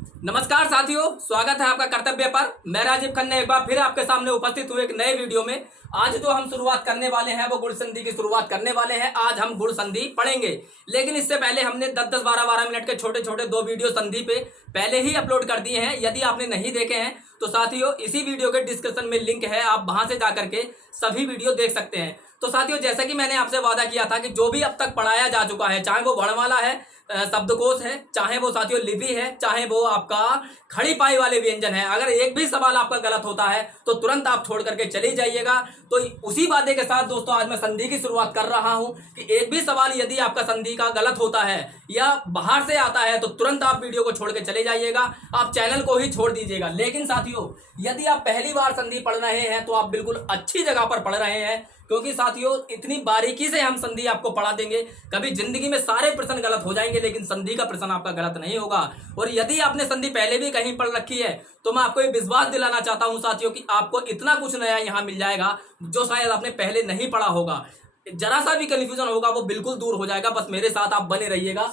नमस्कार साथियों, स्वागत है आपका कर्तव्य पर। मैं राजीव खन्ना एक बार फिर आपके सामने उपस्थित हुए एक नए वीडियो में। आज जो हम शुरुआत करने वाले हैं वो गुण संधि की शुरुआत करने वाले हैं। आज हम गुण संधि पढ़ेंगे, लेकिन इससे पहले हमने 10-10, 12-12 मिनट के छोटे छोटे 2 वीडियो संधि पे पहले ही अपलोड कर दिए हैं। यदि आपने नहीं देखे हैं तो साथियों इसी वीडियो के डिस्क्रिप्शन में लिंक है, आप वहां से जाकर के सभी वीडियो देख सकते हैं। तो साथियों, जैसा कि मैंने आपसे वादा किया था कि जो भी अब तक पढ़ाया जा चुका है, चाहे वो वर्णमाला है, शब्दकोश है, चाहे वो साथियों लिपि है, चाहे वो आपका खड़ी पाई वाले व्यंजन है, अगर एक भी सवाल आपका गलत होता है तो तुरंत आप छोड़ करके चले जाइएगा। तो उसी वादे के साथ दोस्तों आज मैं संधि की शुरुआत कर रहा हूं कि एक भी सवाल यदि आपका संधि का गलत होता है या बाहर से आता है तो तुरंत आप वीडियो को छोड़ के चले जाइएगा, आप चैनल को ही छोड़ दीजिएगा। लेकिन साथियों, यदि आप पहली बार संधि पढ़ रहे हैं तो आप बिल्कुल अच्छी जगह पर पढ़ रहे हैं, क्योंकि साथियों इतनी बारीकी से हम संधि आपको पढ़ा देंगे। कभी जिंदगी में सारे प्रश्न गलत हो जाएंगे लेकिन संधि का प्रश्न आपका गलत नहीं होगा। और यदि आपने संधि पहले भी कहीं पढ़ रखी है तो मैं आपको ये विश्वास दिलाना चाहता हूं साथियों कि आपको इतना कुछ नया यहाँ मिल जाएगा जो शायद आपने पहले नहीं पढ़ा होगा। जरा सा भी कंफ्यूजन होगा वो बिल्कुल दूर हो जाएगा। बस मेरे साथ आप बने रहिएगा,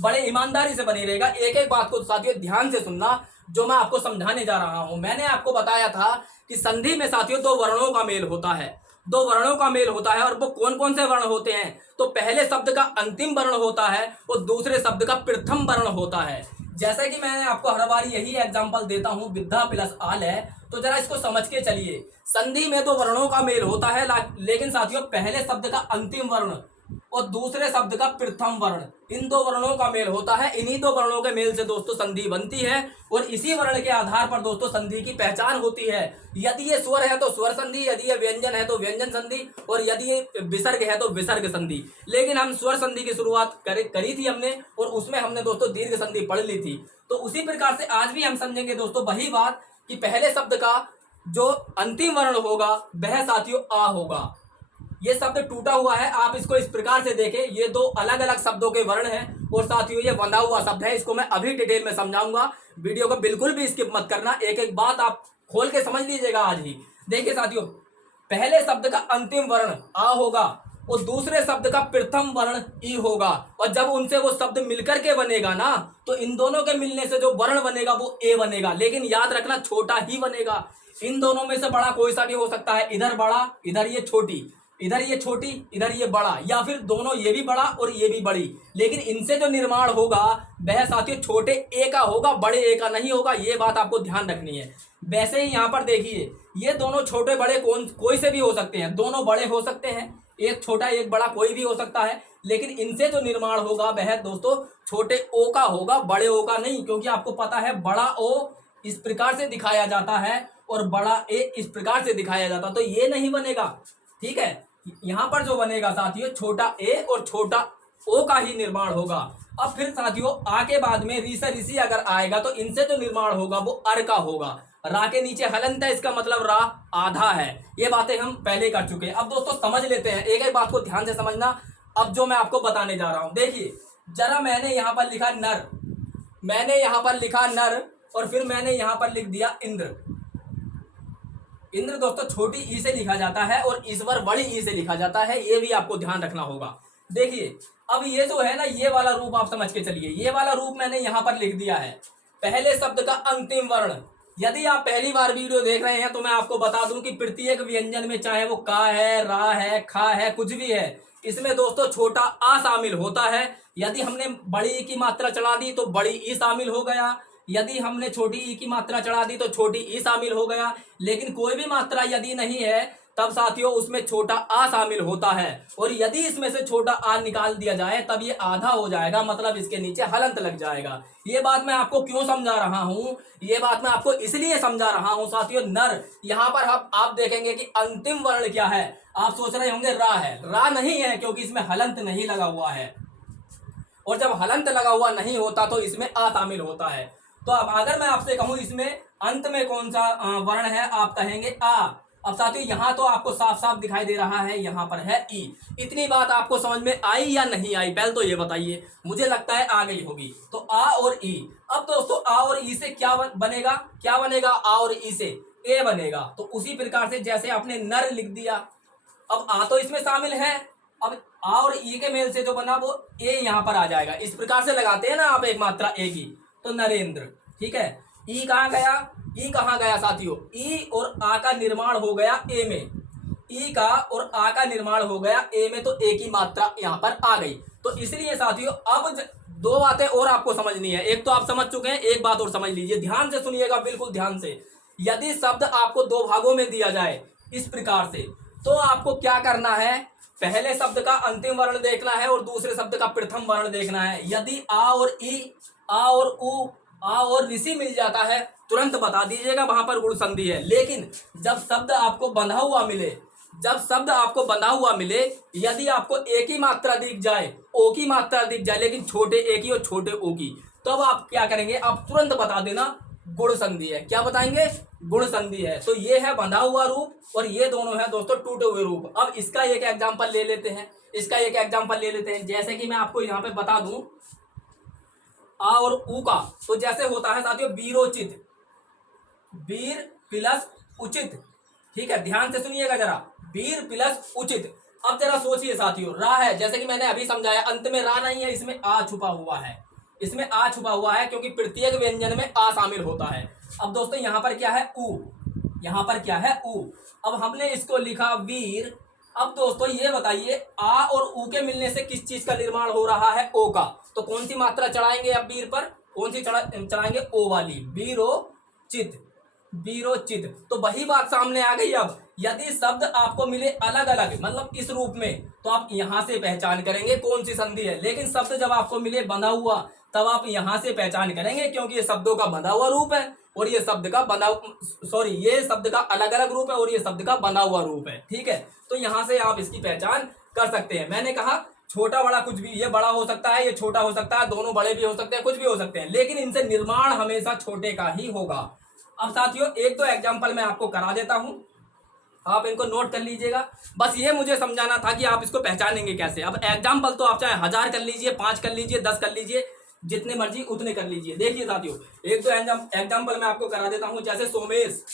बड़े ईमानदारी से बने रहिएगा। एक एक बात को साथियों ध्यान से सुनना जो मैं आपको समझाने जा रहा हूं। मैंने आपको बताया था कि संधि में साथियों 2 वर्णों का मेल होता है, 2 वर्णों का मेल होता है। और वो कौन कौन से वर्ण होते हैं? तो पहले शब्द का अंतिम वर्ण होता है और दूसरे शब्द का प्रथम वर्ण होता है। जैसे कि मैंने आपको हर बार यही एग्जांपल देता हूं, विद्या प्लस आल है, तो जरा इसको समझ के चलिए। संधि में 2 वर्णों का मेल होता है, लेकिन साथियों पहले शब्द का अंतिम वर्ण और दूसरे शब्द का प्रथम वर्ण, इन 2 वर्णों का मेल होता है। इन्हीं 2 वर्णों के मेल से दोस्तों संधि बनती है और इसी वर्ण के आधार पर दोस्तों संधि की पहचान होती है। यदि ये स्वर है तो स्वर संधि, यदि ये व्यंजन है तो व्यंजन संधि, और यदि ये विसर्ग है तो विसर्ग संधि। लेकिन हम स्वर संधि की शुरुआत करी थी हमने, और उसमें हमने दोस्तों दीर्घ संधि पढ़ ली थी। तो उसी प्रकार से आज भी हम समझेंगे दोस्तों वही बात कि पहले शब्द का जो अंतिम वर्ण होगा वह साथियों आ होगा। ये शब्द टूटा हुआ है, आप इसको इस प्रकार से देखें, ये 2 अलग अलग शब्दों के वर्ण हैं और साथियों ये बंधा हुआ शब्द है। इसको मैं अभी डिटेल में समझाऊंगा, वीडियो को बिल्कुल भी स्किप मत करना, एक एक बात आप खोल के समझ लीजिएगा आज ही। देखिए साथियों, पहले शब्द का अंतिम वर्ण आ होगा और दूसरे शब्द का प्रथम वर्ण ई होगा, और जब उनसे वो शब्द मिलकर के बनेगा ना तो इन दोनों के मिलने से जो वर्ण बनेगा वो ए बनेगा। लेकिन याद रखना छोटा ही बनेगा। इन दोनों में से बड़ा कोई सा भी हो सकता है, इधर बड़ा, इधर ये छोटी, इधर ये छोटी, इधर ये बड़ा, या फिर दोनों ये भी बड़ा और ये भी बड़ी। लेकिन इनसे जो निर्माण होगा वह साथियों छोटे ए का होगा, बड़े ए का नहीं होगा। ये बात आपको ध्यान रखनी है। वैसे ही यहाँ पर देखिए, ये दोनों छोटे बड़े कोई से भी हो सकते हैं, दोनों बड़े हो सकते हैं, एक छोटा एक बड़ा कोई भी हो सकता है। लेकिन इनसे जो निर्माण होगा वह दोस्तों छोटे ओ का होगा, बड़े ओ का नहीं। क्योंकि आपको पता है बड़ा ओ इस प्रकार से दिखाया जाता है और बड़ा ए इस प्रकार से दिखाया जाता है, तो ये नहीं बनेगा। ठीक है, यहां पर जो बनेगा साथियों छोटा ए और छोटा ओ का ही निर्माण होगा। अब फिर साथियों आ के बाद में री से ऋषि अगर आएगा तो इनसे जो निर्माण होगा वो अर का होगा। रा के नीचे हलंत है, इसका मतलब रा आधा है। ये बातें हम पहले कर चुके हैं। अब दोस्तों समझ लेते हैं, एक एक बात को ध्यान से समझना। अब जो मैं आपको बताने जा रहा हूं, देखिए जरा, मैंने यहां पर लिखा नर, मैंने यहां पर लिखा नर, और फिर मैंने यहां पर लिख दिया इंद्र। इंद्र दोस्तों छोटी ई से लिखा जाता है और ईश्वर बड़ी ई से लिखा जाता है, ये भी आपको ध्यान रखना होगा। देखिए अब ये जो है ना, ये वाला रूप आप समझ के चलिए, ये वाला रूप मैंने यहां पर लिख दिया है, पहले शब्द का अंतिम वर्ण। यदि आप पहली बार वीडियो देख रहे हैं तो मैं आपको बता दूं कि प्रत्येक व्यंजन में, चाहे वो का है, रा है, खा है, कुछ भी है, इसमें दोस्तों छोटा आ शामिल होता है। यदि हमने बड़ी ई की मात्रा चढ़ा दी तो बड़ी ई शामिल हो गया, यदि हमने छोटी ई की मात्रा चढ़ा दी तो छोटी ई शामिल हो गया। लेकिन कोई भी मात्रा यदि नहीं है तब साथियों उसमें छोटा आ शामिल होता है, और यदि इसमें से छोटा आ निकाल दिया जाए तब ये आधा हो जाएगा, मतलब इसके नीचे हलंत लग जाएगा। ये बात मैं आपको क्यों समझा रहा हूं? ये बात मैं आपको इसलिए समझा रहा हूं साथियों, नर यहां पर आप देखेंगे कि अंतिम वर्ण क्या है। आप सोच रहे होंगे रा है, रा नहीं है क्योंकि इसमें हलंत नहीं लगा हुआ है, और जब हलंत लगा हुआ नहीं होता तो इसमें आ शामिल होता है। तो अब अगर मैं आपसे कहूं इसमें अंत में कौन सा वर्ण है, आप कहेंगे आ। अब साथियों यहां तो आपको साफ साफ दिखाई दे रहा है, यहां पर है ई। इतनी बात आपको समझ में आई या नहीं आई, पहले तो ये बताइए। मुझे लगता है आ गई होगी। तो आ और ई। अब दोस्तों आ और ई से क्या बनेगा, क्या बनेगा? आ और ई से ए बनेगा। तो उसी प्रकार से जैसे आपने नर लिख दिया, अब आ तो इसमें शामिल है, अब आ और ई के मेल से जो बना वो ए यहां पर आ जाएगा। इस प्रकार से लगाते हैं ना आप एक मात्रा ए की, तो नरेंद्र। ठीक है। ई कहाँ गया, ई कहाँ गया साथियों, ई और आ का निर्माण हो गया ए में, ई का और आ का निर्माण हो गया ए में, तो ए की मात्रा यहाँ पर आ गई। तो इसलिए साथियों अब दो बातें और आपको समझनी है। एक तो आप समझ चुके हैं, एक बात और समझ लीजिए, ध्यान से सुनिएगा, बिल्कुल ध्यान से। यदि शब्द आपको दो भागों में दिया जाए इस प्रकार से, तो आपको क्या करना है, पहले शब्द का अंतिम वर्ण देखना है और दूसरे शब्द का प्रथम वर्ण देखना है। यदि आ और ई, आ और उ, आ और ऋषि मिल जाता है, तुरंत बता दीजिएगा वहां पर गुण संधि है। लेकिन जब शब्द आपको बंधा हुआ मिले, जब शब्द आपको बंधा हुआ मिले, यदि आपको एक ही मात्रा दिख जाए, ओ की मात्रा दिख जाए, लेकिन छोटे ए की और छोटे ओ की, तब तो आप क्या करेंगे, आप तुरंत बता देना गुण संधि है। क्या बताएंगे, गुण संधि है। तो ये है बंधा हुआ रूप और ये दोनों है दोस्तों टूटे हुए रूप। अब इसका एक एग्जांपल ले लेते हैं, इसका एक एग्जांपल ले लेते हैं। जैसे कि मैं आपको यहाँ पे बता दूं आ और उ का, तो जैसे होता है साथियों वीरोचित, वीर प्लस उचित, ठीक है, ध्यान से सुनिएगा जरा, वीर प्लस उचित। अब जरा सोचिए साथियों, रा है, जैसे कि मैंने अभी समझाया, अंत में रा नहीं है, इसमें आ छुपा हुआ है, इसमें आ छुपा हुआ है क्योंकि प्रत्येक व्यंजन में आ शामिल होता है। अब दोस्तों यहाँ पर क्या है, उ, यहाँ पर क्या है, उ। अब हमने इसको लिखा वीर। अब दोस्तों ये बताइए, आ और उ के मिलने से किस चीज का निर्माण हो रहा है, ओ का। तो कौन सी मात्रा चढ़ाएंगे अब वीर पर, कौन सी चढ़ाएंगे, ओ वाली, वीरोचित, वीरोचित। तो वही बात सामने आ गई। अब यदि शब्द आपको मिले अलग अलग, मतलब इस रूप में, तो आप यहां से पहचान करेंगे कौन सी संधि है। लेकिन शब्द जब आपको मिले बंधा हुआ, तब आप यहां से पहचान करेंगे, क्योंकि ये शब्दों का बंधा हुआ रूप है और ये शब्द का बंधा, सॉरी, ये शब्द का अलग अलग रूप है और ये शब्द का बंधा हुआ रूप है, ठीक है। तो यहां से आप इसकी पहचान कर सकते हैं। मैंने कहा छोटा बड़ा कुछ भी, ये बड़ा हो सकता है, ये छोटा हो सकता है, दोनों बड़े भी हो सकते हैं, कुछ भी हो सकते हैं, लेकिन इनसे निर्माण हमेशा छोटे का ही होगा। अब साथियों एक दो एग्जाम्पल मैं आपको करा देता हूं, आप इनको नोट कर लीजिएगा। बस ये मुझे समझाना था कि आप इसको पहचानेंगे कैसे। अब एग्जाम्पल तो आप चाहे 1000 कर लीजिए, 5 कर लीजिए, 10 कर लीजिए, जितने मर्जी उतने कर लीजिए। देखिए साथियों एक दो एग्जाम्पल मैं आपको करा देता हूं। जैसे सोमेश,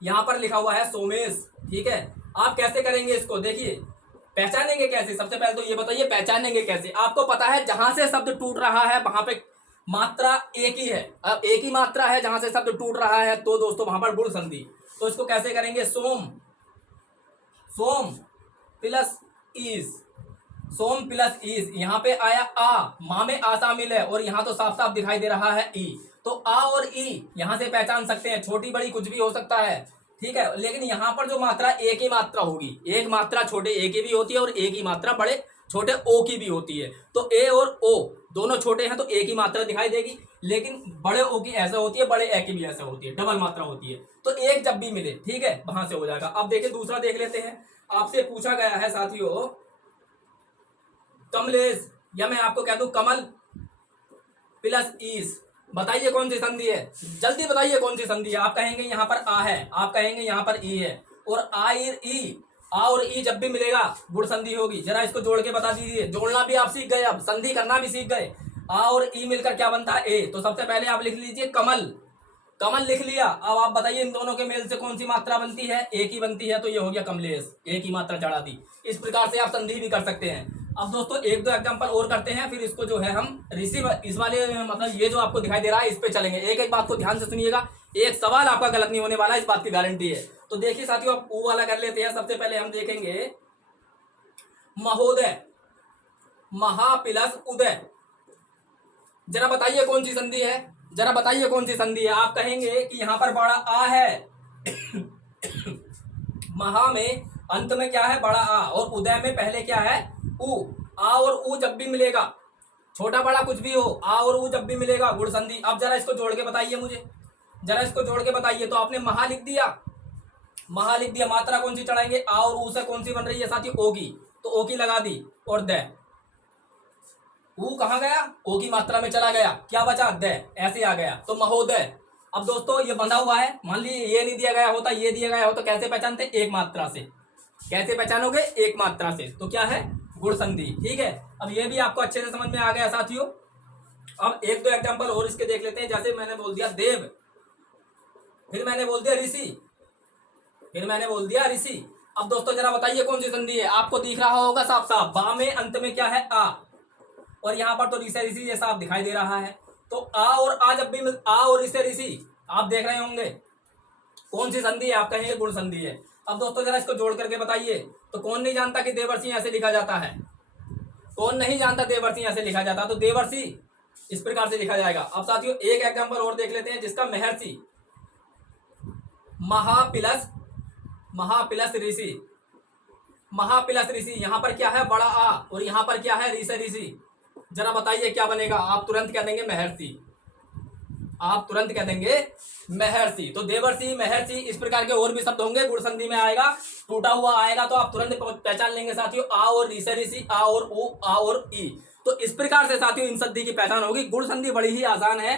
यहां पर लिखा हुआ है सोमेश, ठीक है। आप कैसे करेंगे इसको, देखिए पहचानेंगे कैसे। सबसे पहले तो ये बताइए पहचानेंगे कैसे। आपको पता है जहां से शब्द टूट रहा है वहां पे मात्रा एक ही है, अब एक ही मात्रा है जहां से शब्द टूट रहा है, तो दोस्तों वहां पर गुण संधि। तो इसको कैसे करेंगे, सोम, सोम प्लस ईज, सोम प्लस ईज। यहाँ पे आया आ, माँ में आ शामिल है और यहाँ तो साफ साफ दिखाई दे रहा है ई। तो आ और ई यहां से पहचान सकते हैं, छोटी बड़ी कुछ भी हो सकता है, ठीक है। लेकिन यहाँ पर जो मात्रा एक ही मात्रा होगी, एक मात्रा छोटे ए की भी होती है और एक ही मात्रा बड़े छोटे ओ की भी होती है। तो ए और ओ दोनों छोटे हैं तो एक ही मात्रा दिखाई देगी, लेकिन बड़े ओ की ऐसा होती है, बड़े ए की भी ऐसा होती है, डबल मात्रा होती है। तो एक जब भी मिले, ठीक है, वहां से हो जाएगा। अब देखिए दूसरा देख लेते हैं। आपसे पूछा गया है साथियों कमलेश, या मैं आपको कह दूं कमल प्लस ईस, बताइए कौन सी संधि है, जल्दी बताइए कौन सी संधि है। आप कहेंगे यहाँ पर आ है, आप कहेंगे यहाँ पर ई है, और आ ई, आ और ई जब भी मिलेगा गुण संधि होगी। जरा इसको जोड़ के बता दीजिए, जोड़ना भी आप सीख गए, अब संधि करना भी सीख गए। आ और ई मिलकर क्या बनता है, ए। तो सबसे पहले आप लिख लीजिए कमल, कमल लिख लिया। अब आप बताइए इन दोनों के मेल से कौन सी मात्रा बनती है, एक ही बनती है, तो ये हो गया कमलेश, एक ही मात्रा चढ़ा दी। इस प्रकार से आप संधि भी कर सकते हैं। अब दोस्तों एक दो एग्जांपल और करते हैं, फिर इसको जो है हम रिसीव, इस वाले मतलब ये जो आपको दिखाई दे रहा है इस पे चलेंगे। एक एक बात को ध्यान से सुनिएगा, एक सवाल आपका गलत नहीं होने वाला, इस बात की गारंटी है। तो देखिए साथियों आप ऊ वाला कर लेते हैं। सबसे पहले हम देखेंगे महोदय, महा प्लस उदय। जरा बताइए कौन सी संधि है, जरा बताइए कौन सी संधि है। आप कहेंगे कि यहां पर बड़ा आ है महा में अंत में क्या है, बड़ा आ, और उदय में पहले क्या है, उ। आ और उ जब भी मिलेगा, छोटा बड़ा कुछ भी हो, आ और उ जब भी मिलेगा गुण संधि। अब जरा इसको जोड़ के बताइए मुझे, जरा इसको जोड़ के बताइए। तो आपने महा लिख दिया, महा लिख दिया, मात्रा कौन सी चढ़ाएंगे, आ और उ से कौन सी बन रही है साथी, ओ की, तो ओ की लगा दी, और द, ऊ कहाँ गया, ओ की मात्रा में चला गया, क्या बचा, द, ऐसे आ गया, तो महोदय। अब दोस्तों ये बंधा हुआ है, मान लीजिए ये नहीं दिया गया होता, ये दिया गया होता, कैसे पहचानते, एक मात्रा से। कैसे पहचानोगे, एक मात्रा से, तो क्या है, गुण संधि, ठीक है। अब ये भी आपको अच्छे से समझ में आ गया साथियों। अब एक दो एग्जांपल और इसके देख लेते हैं। जैसे मैंने बोल दिया देव, फिर मैंने बोल दिया ऋषि, फिर मैंने बोल दिया ऋषि। अब दोस्तों जरा बताइए कौन सी संधि है, आपको दिख रहा होगा साफ साफ, बा में अंत में क्या है, आ, और यहाँ पर तो ऋषि ऋषि ये साफ दिखाई दे रहा है। तो आ और आ जब भी आ और इसे ऋषि आप देख रहे होंगे, कौन सी संधि है? आप कहेंगे गुण संधि है। अब दोस्तों जरा इसको जोड़ करके बताइए, तो कौन नहीं जानता कि देवर्षि ऐसे लिखा जाता है? कौन नहीं जानता देवर्षि ऐसे लिखा जाता है? तो देवर्षि इस प्रकार से लिखा जाएगा। अब साथियों एक एग्जांपल और देख लेते हैं, जिसका महर्षि, महापिलस, महापिलस ऋषि, महापिलस ऋषि, यहां पर क्या है? बड़ा आ, और यहां पर क्या है? ऋषि ऋषि। जरा बताइए क्या बनेगा? आप तुरंत कह देंगे महर्षि, आप तुरंत कह देंगे महर्षि। तो देवर्षि, महर्षि, इस प्रकार के और भी शब्द होंगे, गुण संधि में आएगा, टूटा हुआ आएगा तो आप तुरंत पहचान लेंगे साथियों। आ और ऋषि ऋषि, आ और ऊ, आ और ई। तो इस प्रकार से साथियों इन संधि की पहचान होगी। गुण संधि बड़ी ही आसान है।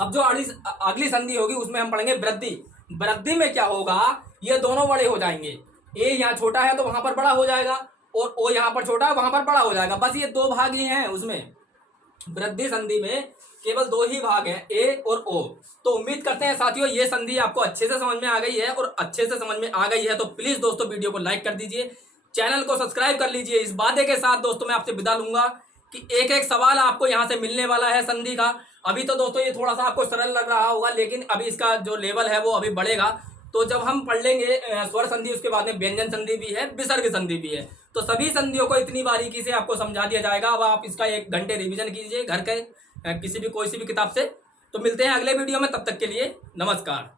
अब जो अगली संधि होगी उसमें हम पढ़ेंगे वृद्धि। वृद्धि में क्या होगा? ये दोनों बड़े हो जाएंगे। ए यहाँ छोटा है तो वहां पर बड़ा हो जाएगा, और ओ यहाँ पर छोटा है वहां पर बड़ा हो जाएगा। बस ये दो भाग ही हैं उसमें। वृद्धि संधि में केवल दो ही भाग हैं, ए और ओ। तो उम्मीद करते हैं साथियों ये संधि आपको अच्छे से समझ में आ गई है, और अच्छे से समझ में आ गई है तो प्लीज दोस्तों वीडियो को लाइक कर दीजिए, चैनल को सब्सक्राइब कर लीजिए। इस वादे के साथ दोस्तों मैं आपसे विदा लूंगा कि एक एक सवाल आपको यहाँ से मिलने वाला है संधि का। अभी तो दोस्तों ये थोड़ा सा आपको सरल लग रहा होगा, लेकिन अभी इसका जो लेवल है वो अभी बढ़ेगा। तो जब हम पढ़ लेंगे स्वर संधि, उसके बाद में व्यंजन संधि भी है, विसर्ग संधि भी है, तो सभी संधियों को इतनी बारीकी से आपको समझा दिया जाएगा। अब आप इसका 1 घंटे रिवीजन कीजिए घर के किसी भी कोई सी भी किताब से। तो मिलते हैं अगले वीडियो में, तब तक के लिए नमस्कार।